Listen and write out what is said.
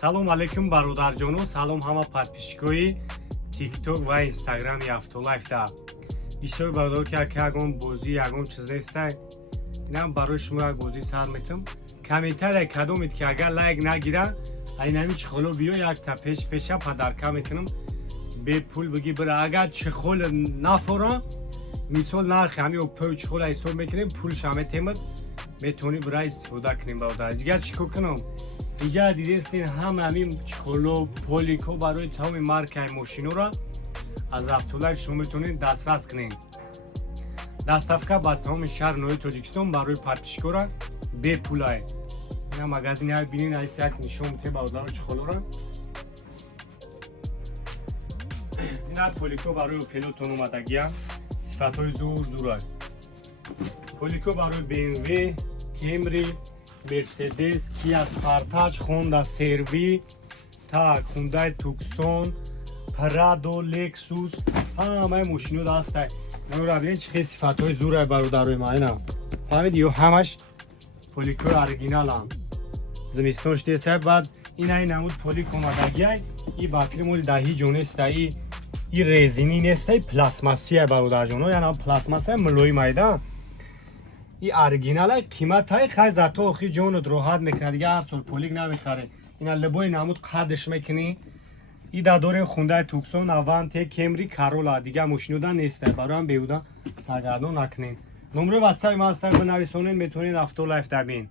салом алейкум бародарҷону, салом ҳама подписчикои тикток ва инстаграми Автолайфда. Бисёр бародар ки ягон бозӣ ягон чиз нестай, инам барои шумо як бозӣ сар метам. Комментария кадомед ки агар лайк нагира, айнами чихоло биё якта пеша падарка метунам. Бе пул биги бира агар чихол нафора, мисол нархи ҳами оппои чихола ҳисоб мекунем, пулш ҳаме темад метавонӣ бира истифода кунем бародар. Дигар чӣ кор кунам? Дигар дидестин ҳама ҳамин чихоло, полико барои тамоми маркаи мошинора аз Автолайф шумо метавонед дастрас кунед. Доставка ба тамоми шаҳр Нои Тоҷикистон барои подписчикора бепулай. Ина магазини ҳай бинин айс як нишон мете бародаро чихолора. Ина полико барои опелотон омадагия сифатҳои зур. Полико барои BMW, Camry, Mercedes, Kia Sportage, Honda CR-V, так, Hyundai Tucson, Prado, Lexus, ҳамаи мошинода ҳастай. Намура бинед чӣ хел сифатҳои зурай бародарои ман ина. Фаҳмидӣ ё ҳамаш поликои оригиналанд. Зимистон шудесай баъд ина намуд полик омадагиай, и баъдтри моли даҳи ҷон нестай, и резини нестай, пластмассия бародарҷоно, яна пластмассия мулоимайда. И оригиналай қиматай хай зато охи ҷонот роҳат мекунад, дига ҳар сол полик намехаре. Ина либои намуд қадш мекунӣ. И да дорем Hyundai Tucson, Avante, Camry, Corolla, дига мошинода нестай, барои ҳам беҳуда саргардон накунед. номери ватсаби ман ҳастад, бинависонед, метавонед Автолайф дабин.